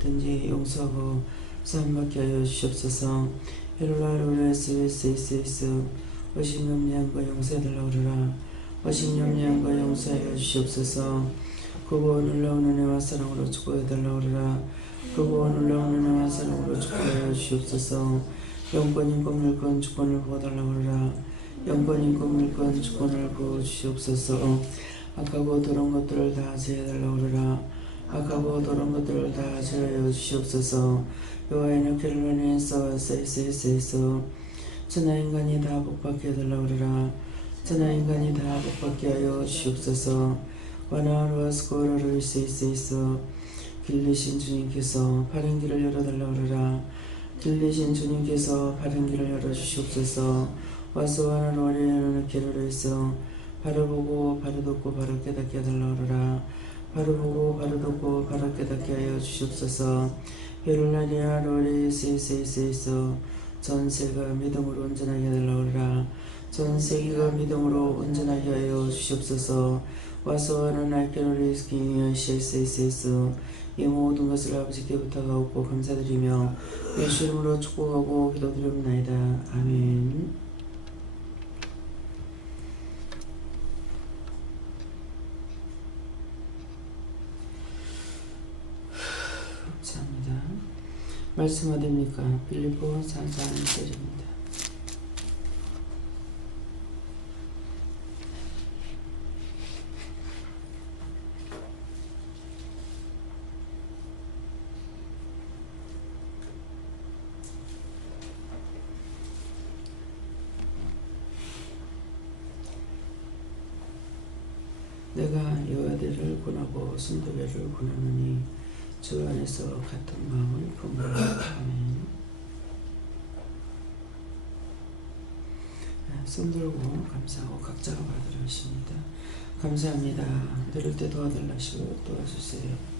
있든지 용서하고 사함받게 하여 주시옵소서. 헬로라로레스위스이스이스 어심염려함과 용서해달라고 그러라. 어심염려함과 용서하여 주시옵소서. 그고 놀라운 은혜와 사랑으로 축복해달라고 그러라. 그고 놀라운 은혜와 사랑으로 축복하여 주시옵소서. 영권 인권 물권 주권을 부어달라고 그러라. 영권 인권 물권 주권을 부어주시옵소서. 악하고 더러운 것들을 다 제해달라고 그러라. 악하고 더러운 것들을 다 제하여 주시옵소서. 여호와의 넋을 원해서 세이세이세이서 천하인간이 다 복받게 해달라고 그러라. 천하인간이 다 복받게 하여 주시옵소서. 와나로아스코라로 이세이세이서 길리신 주님께서 바른 길을 열어달라고 그러라. 길리신 주님께서 바른 길을 열어주시옵소서. 와서 와나로 아리아노는 길을 해서 바로 보고 바로 듣고 바로 깨닫게 해달라고 그러라. 바로 보고 바로 듣고 바로 깨닫게 하여 주시옵소서. 헬라리아 로리세이세이세이서 전 세계가 믿음으로 온전하게 해달라고 그러라. 전 세계가 믿음으로 온전하게 하여 주시옵소서. 와서 와는 알케로리스키니어 세이세이세이서 이 모든 것을 아버지께 부탁하고 감사드리며 예수 이름으로 축복하고 기도드립니다. 아멘. 감사합니다. 말씀 어디입니까? 빌립보 4장 1절입니다. 내가 여호와를 권하고 순도배를 권하노니 주 안에서 같은 마음을 품으라. 아멘. 손 들고 감사하고 각자가 받으려 하십니다. 감사합니다. 들을 때 도와달라시고 도와주세요.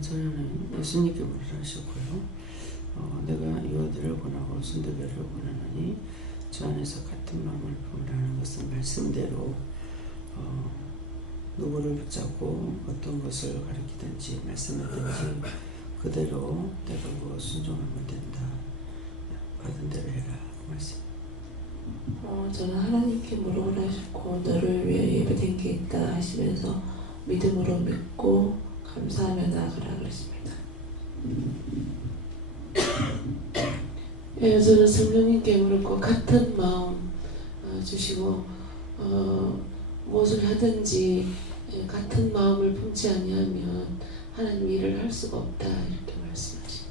저는 예수님께 물으셨고요. 내가 여호와를 권하고 순도배를 권하노니 주 안에서 같은 마음을 품으라는 것은 말씀대로 누구를 붙잡고 어떤 것을 가르치든지 말씀하든지 그대로 따르고 순종하면 된다. 받은 대로 해라. 그 말씀. 저는 하나님께 물어보라 하셨고 너를 위해 예배된 게 있다 하시면서 믿음으로 믿고 감사하며 나아가라 그랬습니다. 저는 성령님께 물었고 같은 마음 주시고 무엇을 하든지 같은 마음을 품지 아니하면 하나님 일을 할 수가 없다 이렇게 말씀하십니다.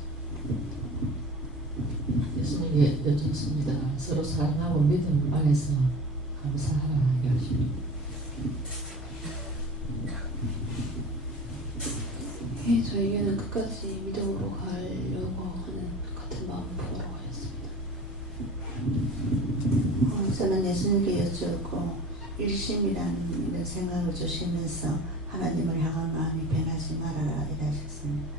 예수님이 여쭙습니다. 서로 사랑하고 믿음 안에서 감사하라 하십니다. 저에게는 끝까지 믿음으로 가려고 하는 같은 마음을 품으라고 하였습니다. 저는 예수님께 여쭈었고 일심이라는 생각을 주시면서 하나님을 향한 마음이 변하지 말아라 이러셨습니다.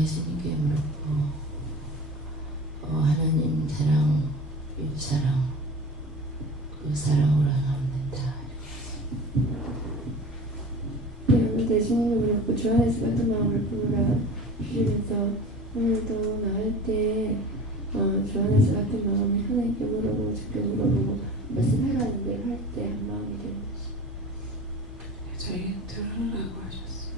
예수님께 물었고 하나님 사랑, 이 사랑, 그 사랑으로 하면 된다. 예수님을 물었고 주 안에서 같은 마음을 품으라 주시면서 오늘도 나갈 때 주 안에서 같은 마음을 하나님께 물어보고 직접 물어보고 말씀해라는 대로 할 때 한 마음이 되는 것입니다. 저희 들으라고 하셨어요.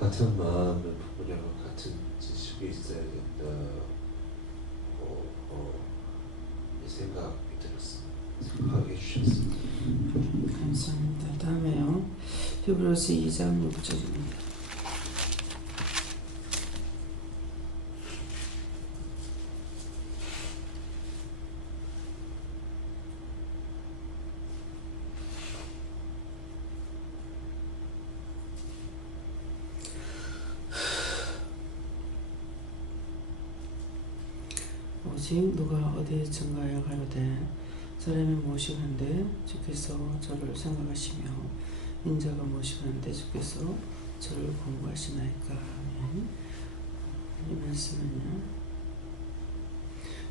같은 마음을 품으려면 같은 지식이 있어야겠다. 이 생각이 들었습니다. 생각해 주셨습니다. 히브리서 2장 6절입니다. 오직 누가 어디에 증거하여 가로되 사람이 무엇이간데 주께서 저를 생각하시며 인자가 무엇이간데 주께서 저를 공부하시나이까. 아멘. 이 말씀은요,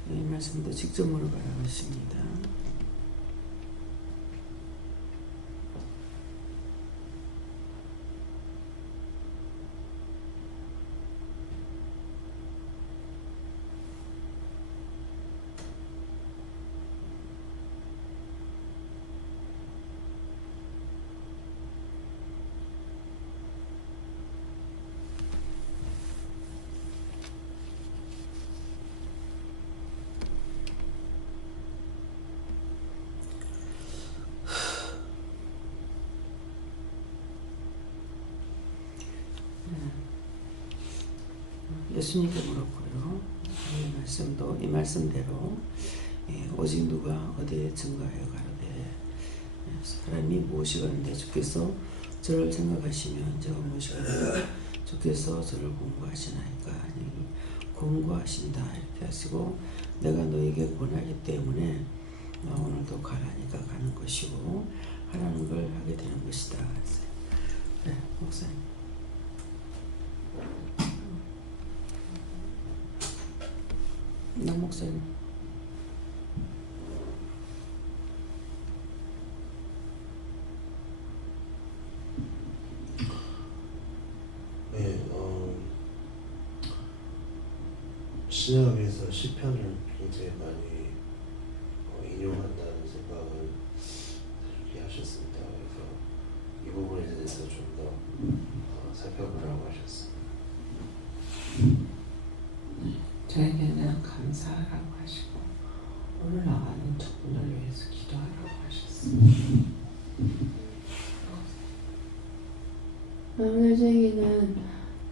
이 말씀도 직접으로 바라보십니다. 예수님께 물었고요. 이 말씀대로 오직 누가 어디에 증거하여 가로되 사람이 무엇이건데 주께서 저를 생각하시면 제가 무엇이건데 주께서 저를 공부하시나이까. 아니, 공부하신다 이렇게 하시고 내가 너에게 권하기 때문에 오늘도 가라니까 가는 것이고 하라는 걸 하게 되는 것이다. 네, 목사님. 남 목사님. 네, 신약에서 시편을 굉장히 많이 인용한다는 생각을 이렇게 하셨습니다. 그래서 이 부분에 대해서 좀 더 살펴보라고 하셨습니다. 저에게는 감사하라고 하시고 오늘 나가는 두 분을 위해서 기도하라고 하셨습니다. 오늘 저에게는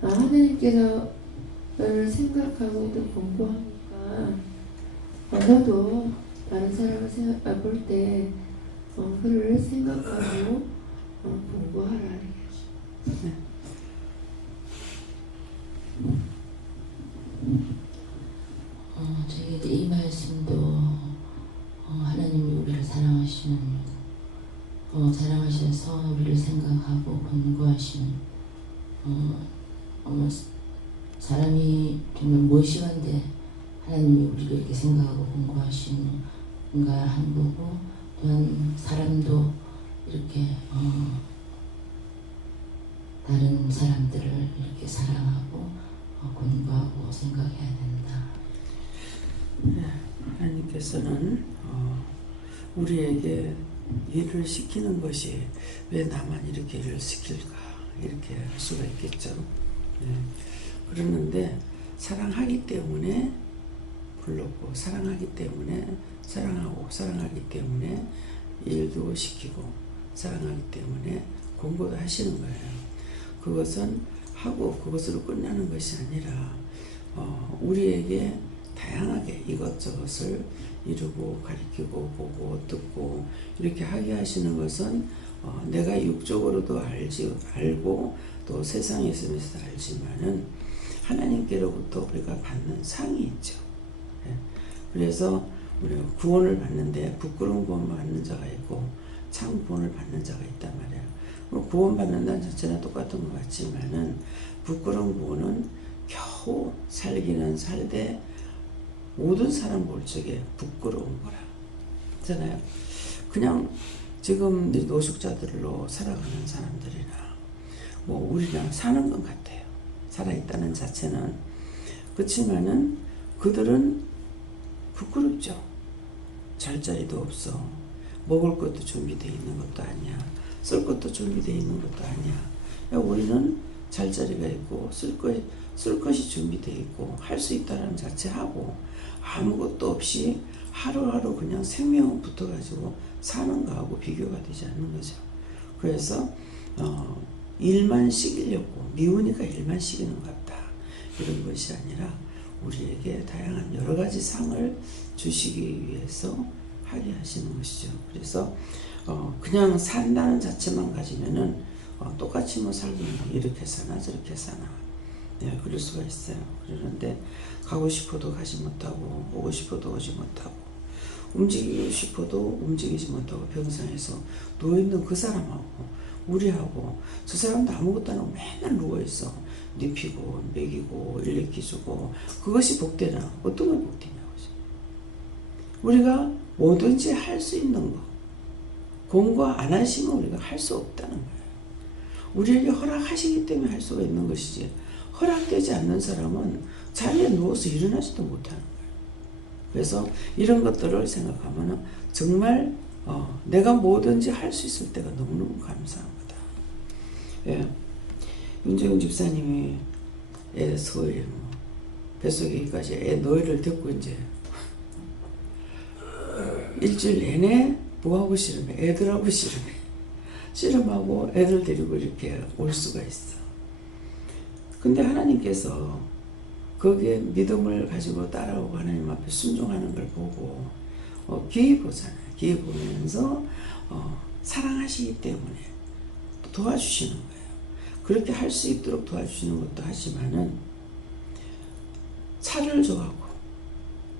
하나님께서 너를 공부하고 또 공부하니까 너도 다른 사람을 볼 때 그를 생각하고 공부하라 이렇게 하십니다. 저에게 이 말씀도 하나님이 우리를 사랑하시는 사랑하셔서 우리를 생각하고 공부하시는 사람이 정말 무엇이간데 하나님이 우리를 이렇게 생각하고 공부하시는가 한 거고, 또한 사람도 이렇게 다른 사람들을 이렇게 사랑하고 공부하고 생각해야 된다. 네, 하나님께서는 우리에게 일을 시키는 것이 왜 나만 이렇게 일을 시킬까 이렇게 할 수가 있겠죠. 네. 그러는데 사랑하기 때문에 불렀고 사랑하기 때문에 사랑하기 때문에 일도 시키고 사랑하기 때문에 공부도 하시는 거예요. 그것은 하고 그것으로 끝나는 것이 아니라 우리에게 다양하게 이것저것을 이루고 가리키고 보고 듣고 이렇게 하게 하시는 것은 내가 육적으로도 알고 또 세상에 있으면서 알지만은 하나님께로부터 우리가 받는 상이 있죠. 그래서 우리가 구원을 받는데 부끄러운 구원 받는 자가 있고 참 구원을 받는 자가 있단 말이에요. 구원 받는다는 자체는 똑같은 것 같지만은 부끄러운 구원은 겨우 살기는 살되 모든 사람 볼 적에 부끄러운 거라 잖아요. 그냥 지금 노숙자들로 살아가는 사람들이나 뭐 우리랑 사는 것 같아요. 살아있다는 자체는. 그렇지만은 그들은 부끄럽죠. 잘 자리도 없어. 먹을 것도 준비되어 있는 것도 아니야. 쓸 것도 준비되어 있는 것도 아니야. 우리는 잘 자리가 있고 쓸 것이 준비되어 있고 할 수 있다는 자체하고 아무것도 없이 하루하루 그냥 생명은 붙어가지고 사는 거하고 비교가 되지 않는 거죠. 그래서 일만 시키려고 미우니까 일만 시키는 것 같다. 이런 것이 아니라 우리에게 다양한 여러 가지 상을 주시기 위해서 하게 하시는 것이죠. 그래서 그냥 산다는 자체만 가지면은 똑같이 뭐 살고 이렇게 사나 저렇게 사나 그럴 수가 있어요. 그러는데 가고 싶어도 가지 못하고 오고 싶어도 오지 못하고 움직이고 싶어도 움직이지 못하고 병상에서 누워있는 그 사람하고 우리하고 저 사람도 아무것도 안 하고 맨날 누워있어. 눕히고 먹이고 일으키 주고 그것이 복되나? 어떤 걸 복되냐고. 우리가 뭐든지 할 수 있는 거 공부 안 하시면 우리가 할 수 없다는 거예요. 우리에게 허락하시기 때문에 할 수가 있는 것이지 허락되지 않는 사람은 자리에 누워서 일어나지도 못하는 거예요. 그래서 이런 것들을 생각하면 정말 내가 뭐든지 할 수 있을 때가 너무너무 감사합니다. 예. 윤정훈 집사님이 애 서울 뱃속에까지 애 너희를 데리고 이제 일주일 내내 뭐하고 씨름해? 애들하고 씨름해. 씨름하고 애들 데리고 이렇게 올 수가 있어. 근데 하나님께서 거기에 믿음을 가지고 따라오고 하나님 앞에 순종하는 걸 보고 기회 보잖아요. 기회 보면서 사랑하시기 때문에 도와주시는 거예요. 그렇게 할 수 있도록 도와주시는 것도 하지만은 차를 줘하고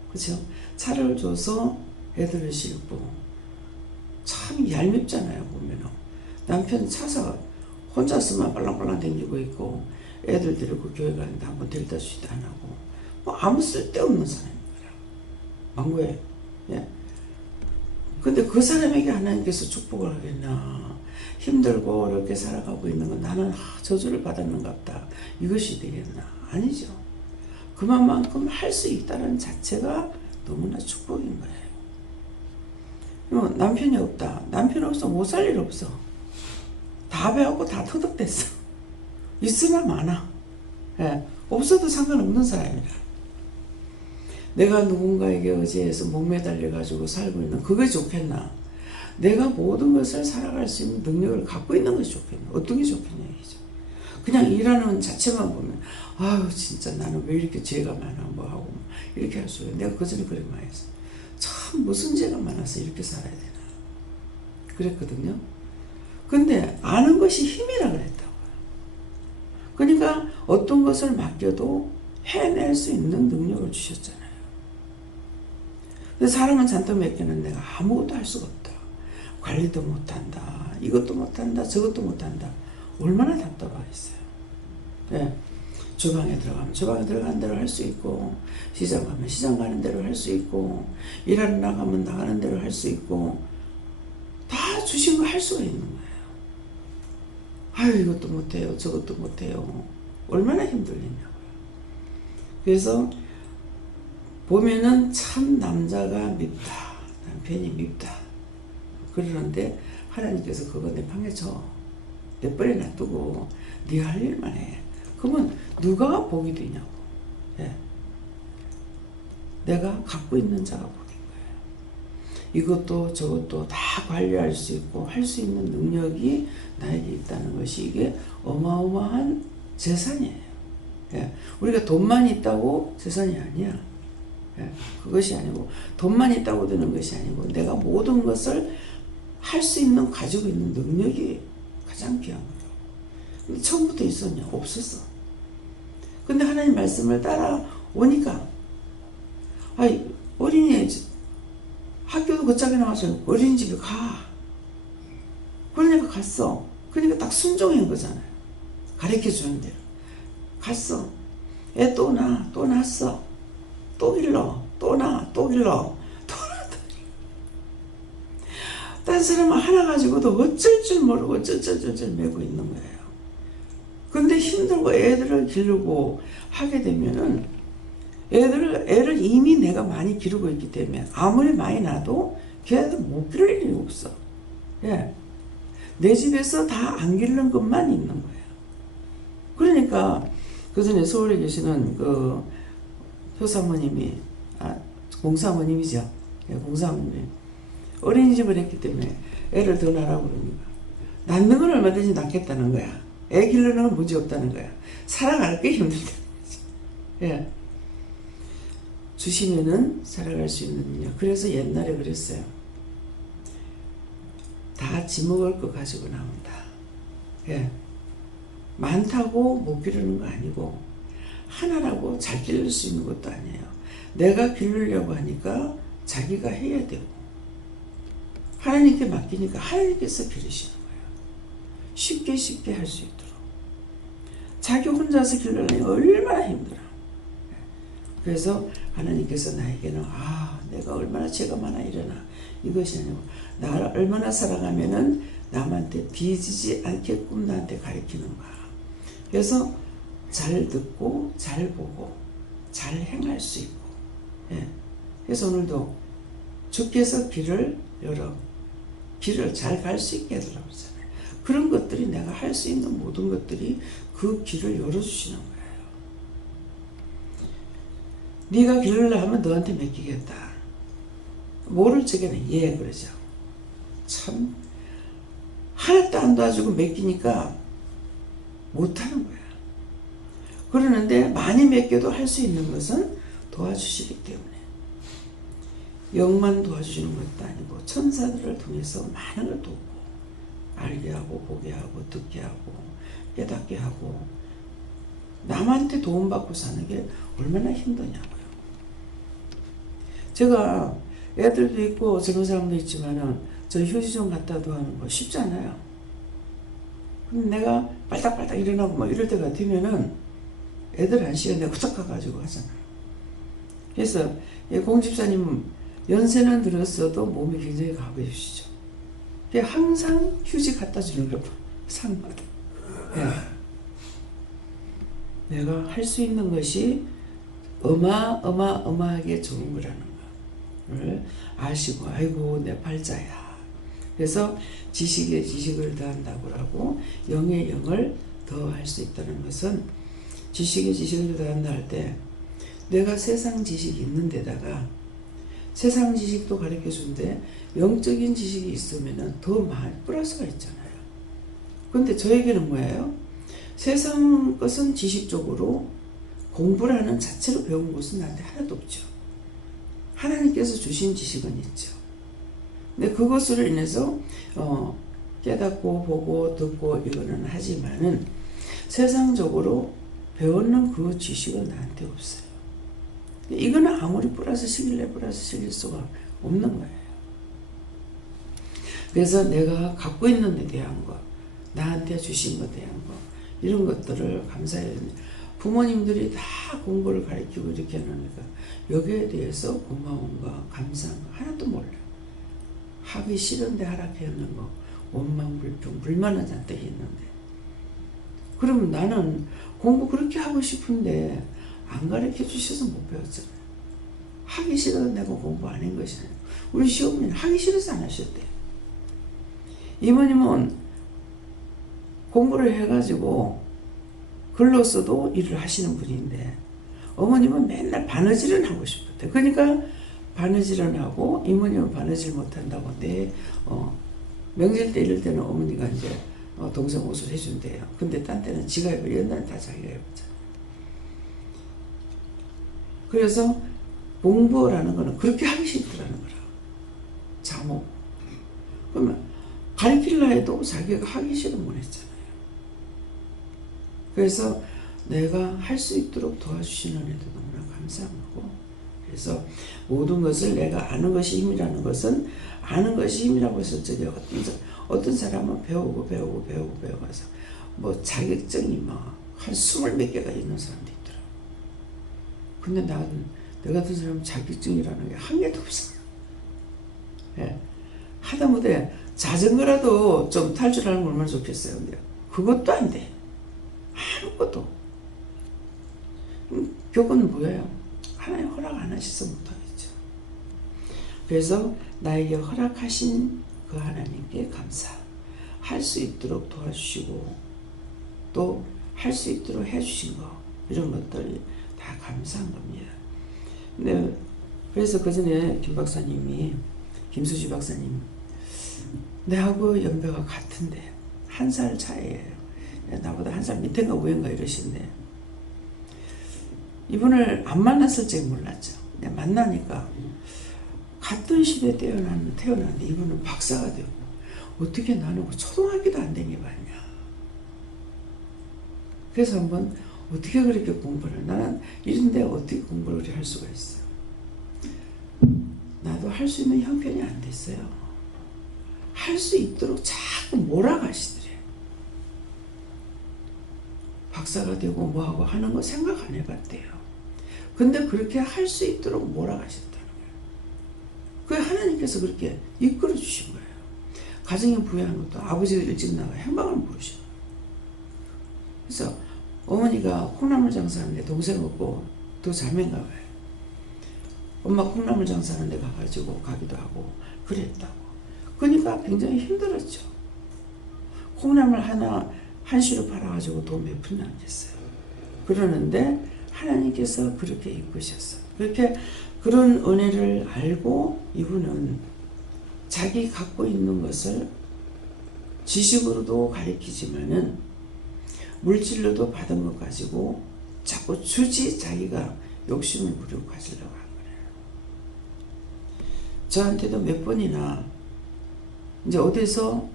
그렇죠? 차를 줘서 애들을 싣고 참 얄밉잖아요. 보면은 남편 차사 혼자서만 빨랑빨랑 댕기고 있고 애들 데리고 교회 가는데 한번 데려다 주지도 안 하고 뭐 아무 쓸데없는 사람인 거라 망고에. 예. 근데 그 사람에게 하나님께서 축복을 하겠나? 힘들고 어렵게 살아가고 있는 건 나는 저주를 받았는갑다. 이것이 되겠나? 아니죠. 그만큼 할 수 있다는 자체가 너무나 축복인 거예요. 남편이 없다. 남편 없어 못 살 일 없어. 다 배웠고 다 터득됐어. 있으나 마나. 예. 없어도 상관없는 사람이라. 내가 누군가에게 의지해서 목매달려 가지고 살고 있는 그게 좋겠나? 내가 모든 것을 살아갈 수 있는 능력을 갖고 있는 것이 좋겠나? 어떤 게 좋겠냐 이죠. 그냥 일하는 자체만 보면 아유 진짜 나는 왜 이렇게 죄가 많아 뭐하고 이렇게 할 수 있어요. 내가 그전에 그래 많이 했어. 참 무슨 죄가 많아서 이렇게 살아야 되나 그랬거든요. 근데 아는 것이 힘이라 그랬다고요. 그러니까 어떤 것을 맡겨도 해낼 수 있는 능력을 주셨잖아요. 근데 사람은 잔뜩 맡기는 내가 아무것도 할 수가 없다. 관리도 못한다. 이것도 못한다. 저것도 못한다. 얼마나 답답하겠어요. 네. 주방에 들어가면 주방에 들어가는 대로 할 수 있고 시장 가면 시장 가는 대로 할 수 있고 일하러 나가면 나가는 대로 할 수 있고 다 주신 거 할 수가 있는 거예요. 아유 이것도 못해요. 저것도 못해요. 얼마나 힘들겠냐고요. 그래서 보면은 참 남자가 밉다. 남편이 밉다. 그러는데 하나님께서 그거 내 방에 줘. 내버려 놔두고 네가 할 일만 해. 그러면 누가 복이 되냐고. 예. 내가 갖고 있는 자가 복인 거예요. 이것도 저것도 다 관리할 수 있고 할 수 있는 능력이 나에게 있다는 것이 이게 어마어마한 재산이에요. 예. 우리가 돈만 있다고 재산이 아니야. 예. 그것이 아니고 돈만 있다고 되는 것이 아니고 내가 모든 것을 할 수 있는 가지고 있는 능력이 가장 귀한 거예요. 근데 처음부터 있었냐? 없었어. 근데 하나님 말씀을 따라오니까 어린이 학교도 거짝에 나와서 어린이집에 가. 그러니까 갔어. 그러니까 딱 순종한 거잖아요. 가르쳐주는 대로. 갔어. 애 또 낳아. 또 낳았어. 또 길러. 또 낳아. 또 길러. 딴 사람은 하나 가지고도 어쩔 줄 모르고 쩔쩔쩔쩔 매고 있는 거예요. 근데 힘들고 애들을 기르고 하게 되면은 애를 이미 내가 많이 기르고 있기 때문에 아무리 많이 낳아도 걔네들 못 기를 일이 없어. 예. 내 집에서 다 안 기르는 것만 있는 거예요. 그러니까 그 전에 서울에 계시는 그 효사모님이 공사모님이죠. 예, 공사모님이 어린이집을 했기 때문에 애를 더 낳으라고 그러니까 낳는 건 얼마든지 낳겠다는 거야. 애 기르는 건 문제 없다는 거야. 살아갈 게 힘들다는 거지. 예. 주시면은 살아갈 수 있는 능력. 그래서 옛날에 그랬어요. 다 지먹을 거 가지고 나온다. 예. 많다고 못 기르는 거 아니고 하나라고 잘 기를 수 있는 것도 아니에요. 내가 기르려고 하니까 자기가 해야 되고 하나님께 맡기니까 하나님께서 기르시는 거예요. 쉽게 할 수 있도록. 자기 혼자서 기르려니 얼마나 힘들어. 그래서 하나님께서 나에게는 내가 얼마나 죄가 많아 일어나 이것이 아니고 나를 얼마나 사랑하면은 남한테 빚지지 않게끔 나한테 가르치는가. 그래서 잘 듣고 잘 보고 잘 행할 수 있고. 예. 그래서 오늘도 주께서 길을 열어 길을 잘 갈 수 있게 해달라고 그러잖아요. 그런 것들이 내가 할 수 있는 모든 것들이 그 길을 열어주시는 거예요. 네가 기르려 하면 너한테 맡기겠다. 모를 적에는 예 그러죠. 참 하나도 안 도와주고 맡기니까 못하는 거야. 그러는데 많이 맡겨도 할 수 있는 것은 도와주시기 때문에 영만 도와주시는 것도 아니고 천사들을 통해서 많은 걸 돕고 알게 하고 보게 하고 듣게 하고 깨닫게 하고 남한테 도움받고 사는 게 얼마나 힘드냐고요. 제가 애들도 있고 젊은 사람도 있지만은 저 휴지 좀 갖다도 하는 거 쉽지 않아요. 근데 내가 빨딱빨딱 일어나고 막 이럴 때가 되면은 애들 한 시간 내가 후딱 가가지고 하잖아. 그래서 공집사님 연세는 들었어도 몸이 굉장히 가벼우시죠. 항상 휴지 갖다 주는 거 봐. 상마다. 네. 내가 할 수 있는 것이 어마어마하게 좋은 거라는 걸 아시고 아이고 내 팔자야. 그래서 지식에 지식을 더한다고 하고 영에 영을 더할 수 있다는 것은 지식에 지식을 더한다 할 때 내가 세상 지식이 있는 데다가 세상 지식도 가르쳐 준데 영적인 지식이 있으면 더 많이 플러스가 있잖아요. 근데 저에게는 뭐예요? 세상 것은 지식적으로 공부를 하는 자체로 배운 것은 나한테 하나도 없죠. 하나님께서 주신 지식은 있죠. 근데 그것으로 인해서 깨닫고 보고 듣고 이거는 하지만은 세상적으로 배우는 그 지식은 나한테 없어요. 이거는 아무리 플러스 시킬래 플러스 시킬 수가 없는 거예요. 그래서 내가 갖고 있는 데 대한 거, 나한테 주신 것에 대한 거, 이런 것들을 감사해요. 부모님들이 다 공부를 가르치고 이렇게 하니까 여기에 대해서 고마움과 감사한 거 하나도 몰라요. 하기 싫은데 하락했는 거, 원망, 불평, 불만은 잔뜩 있는데. 그러면 나는 공부 그렇게 하고 싶은데 안 가르쳐 주셔서 못 배웠잖아요. 하기 싫어서 내가 공부 안 한 것이잖아요. 우리 시어머니는 하기 싫어서 안 하셨대요. 이모님은 공부를 해가지고 글로서도 일을 하시는 분인데 어머님은 맨날 바느질은 하고 싶었대요. 그러니까 바느질은 하고 이모님은 바느질 못한다고 내 명절 때 이럴 때는 어머니가 이제 동생 옷을 해준대요. 근데 딴 때는 지가 입고 옛날에 다 자기가 입었잖아요. 그래서 공부라는 거는 그렇게 하기 싫더라는 거라. 자목. 그러면 가르치려 해도 자기가 하기 싫으면 못 했잖아요. 그래서 내가 할 수 있도록 도와주시는 애도 너무나 감사하고, 그래서 모든 것을 내가 아는 것이 힘이라는 것은 아는 것이 힘이라고 해서 저기 어떤 사람은 배워가서 뭐 자격증이 막 한 20몇 개가 있는 사람도 있더라고. 근데 내 같은 사람은 자격증이라는 게 한 개도 없어. 예. 하다못해 자전거라도 좀 탈 줄 알면 얼마나 좋겠어요. 근데 그것도 안 돼. 아무것도. 교권은 뭐예요? 하나님 허락 안 하셔서 못하겠죠. 그래서 나에게 허락하신 그 하나님께 감사. 할 수 있도록 도와주시고 또 할 수 있도록 해주신 거, 이런 것들이 다 감사한 겁니다. 근데 그래서 그 전에 김수지 박사님 내하고 연배가 같은데 한 살 차이예요. 나보다 한 살 밑인가 위인가 이러신데 이분을 안 만났을 줄 몰랐죠. 근데 만나니까 같은 시대에 태어났는데 이분은 박사가 되고 어떻게 나는 초등학교도 안 된 게 맞냐. 그래서 한번 어떻게 그렇게 공부를 나는 이런데 어떻게 공부를 할 수가 있어. 나도 할 수 있는 형편이 안 됐어요. 할 수 있도록 자꾸 몰아가시더래. 박사가 되고 뭐하고 하는 거 생각 안 해봤대요. 근데 그렇게 할 수 있도록 몰아가셨다는 거예요. 그 하나님께서 그렇게 이끌어 주신 거예요. 가정에 부여한 것도 아버지가 일찍 나가 행방을 모르셔. 그래서 어머니가 콩나물 장사하는데 동생 없고 또 자매인가 봐요. 엄마 콩나물 장사하는 데 가가지고 가기도 하고 그랬다고. 그러니까 굉장히 힘들었죠. 콩나물 하나 한시로 팔아가지고 돈 몇 푼 남겼어요. 그러는데 하나님께서 그렇게 이끄셨어요. 그렇게 그런 은혜를 알고 이분은 자기 갖고 있는 것을 지식으로도 가리키지만은 물질로도 받은 것 가지고 자꾸 주지 자기가 욕심을 부리고 가지려고 한 거예요. 저한테도 몇 번이나 이제 어디서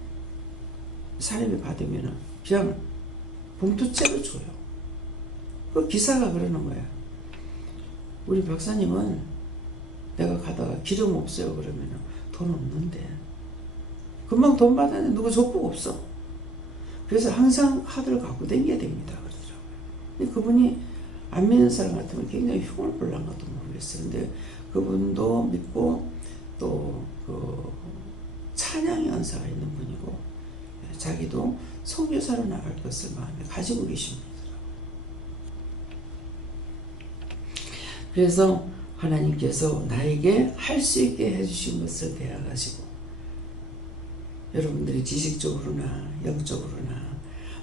사람이 받으면은 그냥 봉투째로 줘요. 그 기사가 그러는 거야. 우리 박사님은 내가 가다가 기름 없어요 그러면은 돈 없는데 금방 돈 받았는데 누구 족보가 없어. 그래서 항상 카드를 갖고 다녀야 됩니다 그러더라고요. 근데 그분이 안 믿는 사람 같으면 굉장히 흉을 볼란 것도 모르겠어요. 근데 그분도 믿고 또 그 찬양의 은사가 있는 분이고 자기도 선교사로 나갈 것을 마음에 가지고 계신 분이더라고요. 그래서 하나님께서 나에게 할 수 있게 해주신 것을 대하가지고 여러분들이 지식적으로나 영적으로나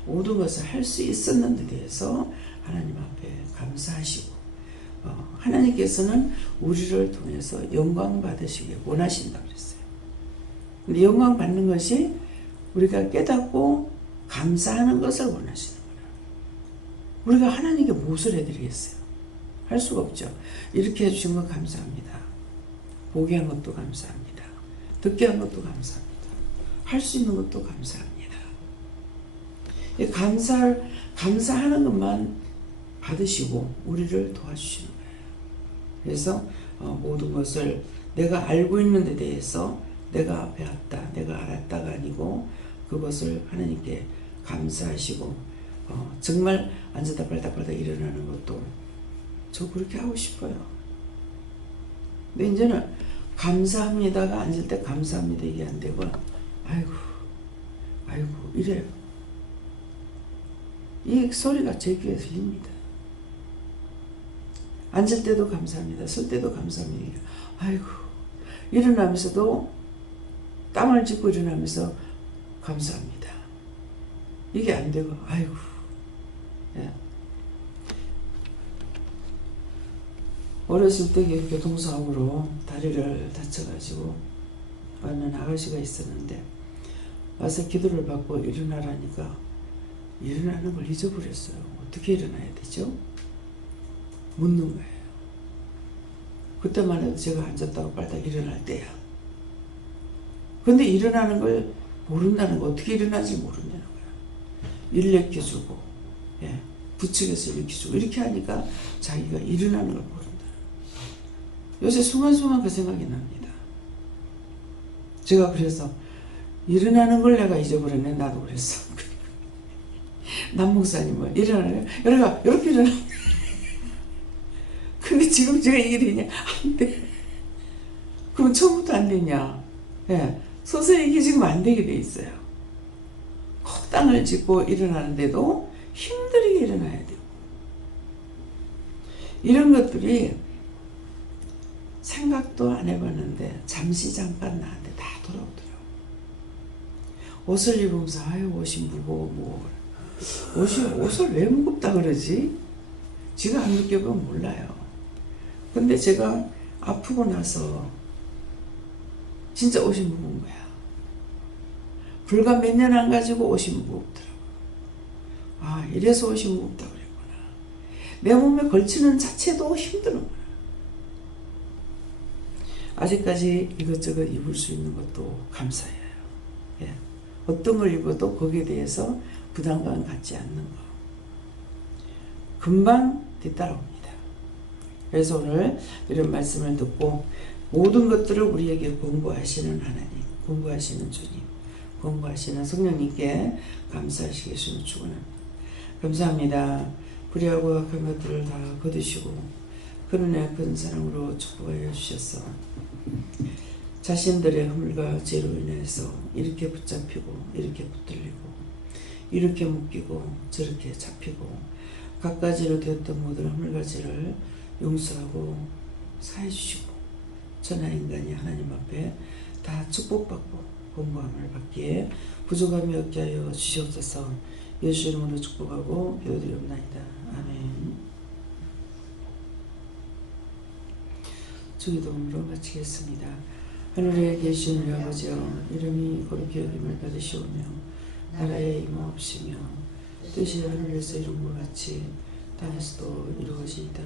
모든 것을 할 수 있었는 데 대해서 하나님 앞에 감사하시고 하나님께서는 우리를 통해서 영광 받으시길 원하신다고 그랬어요. 근데 영광 받는 것이 우리가 깨닫고 감사하는 것을 원하시는 거예요. 우리가 하나님께 무엇을 해드리겠어요? 할 수가 없죠. 이렇게 해주신 것 감사합니다. 보게 한 것도 감사합니다. 듣게 한 것도 감사합니다. 할 수 있는 것도 감사합니다. 감사하는 것만 받으시고 우리를 도와주시는 거예요. 그래서 모든 것을 내가 알고 있는 데 대해서 내가 배웠다, 내가 알았다가 아니고 그것을 하나님께 감사하시고 정말 앉았다 발닥발닥 일어나는 것도 저 그렇게 하고 싶어요. 근데 이제는 감사합니다가 앉을 때 감사합니다 이게 안 되고 아이고 이래요. 이 소리가 제 귀에 들립니다. 앉을 때도 감사합니다. 설 때도 감사합니다. 아이고 일어나면서도 땀을 짚고 일어나면서 감사합니다. 이게 안 되고 아이고 예. 어렸을 때 교통사고로 다리를 다쳐가지고 어느 아가씨가 있었는데 와서 기도를 받고 일어나라니까 일어나는 걸 잊어버렸어요. 어떻게 일어나야 되죠? 묻는 거예요. 그때만 해도 제가 앉았다고 빨딱 일어날 때야. 근데 일어나는 걸 모른다는 거, 어떻게 일어나는지 모른다는 거야. 일으켜주고 예, 부축해서 일으켜주고 이렇게 하니까 자기가 일어나는 걸 모른다는 거야. 요새 순간순간 그 생각이 납니다. 제가 그래서 일어나는 걸 내가 잊어버렸네. 나도 그랬어. 남 목사님은 일어나요. 이렇게 일어나. 근데 지금 제가 이게 되냐? 안 돼. 그럼 처음부터 안 되냐? 예. 서서히 이게 지금 안 되게 돼 있어요. 땅을 짚고 일어나는데도 힘들게 일어나야 돼요. 이런 것들이 생각도 안 해봤는데 잠시 잠깐 나한테 다 돌아오더라고요. 옷을 입으면서 아유 옷이 무거워. 옷을 왜 무겁다 그러지? 지가 안 느껴보면 몰라요. 근데 제가 아프고 나서 진짜 옷이 무거운 거야. 불과 몇 년 안 가지고 옷이 무겁더라고. 아, 이래서 옷이 무겁다고 그랬구나. 내 몸에 걸치는 자체도 힘드는구나. 아직까지 이것저것 입을 수 있는 것도 감사해요. 예. 어떤 걸 입어도 거기에 대해서 부담감 갖지 않는 거. 금방 뒤따라옵니다. 그래서 오늘 이런 말씀을 듣고 모든 것들을 우리에게 공부하시는 하나님, 공부하시는 주님, 공부하시는 성령님께 감사하시겠으면 축원합니다. 감사합니다. 불의하고 악한 것들을 다 거두시고 그분의 큰 사랑으로 축복하여 주셔서 자신들의 허물과 죄로 인해서 이렇게 붙잡히고 이렇게 붙들리고 이렇게 묶이고 저렇게 잡히고 갖가지로 되었던 모든 허물과 죄를 용서하고 사해 주시고 천하 인간이 하나님 앞에 다 축복받고 공부함을 받기에 부족함이 없게 하여 주시옵소서. 예수 이름으로 축복하고 기도드리옵나이다. 아멘. 주기도문으로 마치겠습니다. 하늘에 계신 우리 아버지여, 이름이 거룩히 여김을 받으시오며 나라에 임하옵시며 뜻이 하늘에서 이룬 것 같이 땅에서도 이루어지이다.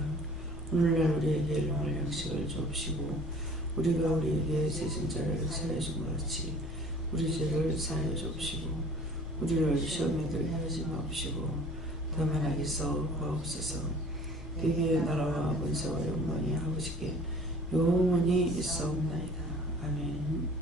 오늘날 우리에게 일용할 양식을 주옵시고 우리가 우리에게 죄진 자를 사하여 준 것 같이 우리 죄를 사하여 주옵시고 우리를 시험에 들게 하지 마옵시고 다만 악에서 구하옵소서. 되게 나라와 권세와 영광이 아버지께 영원히 있사옵나이다. 아멘.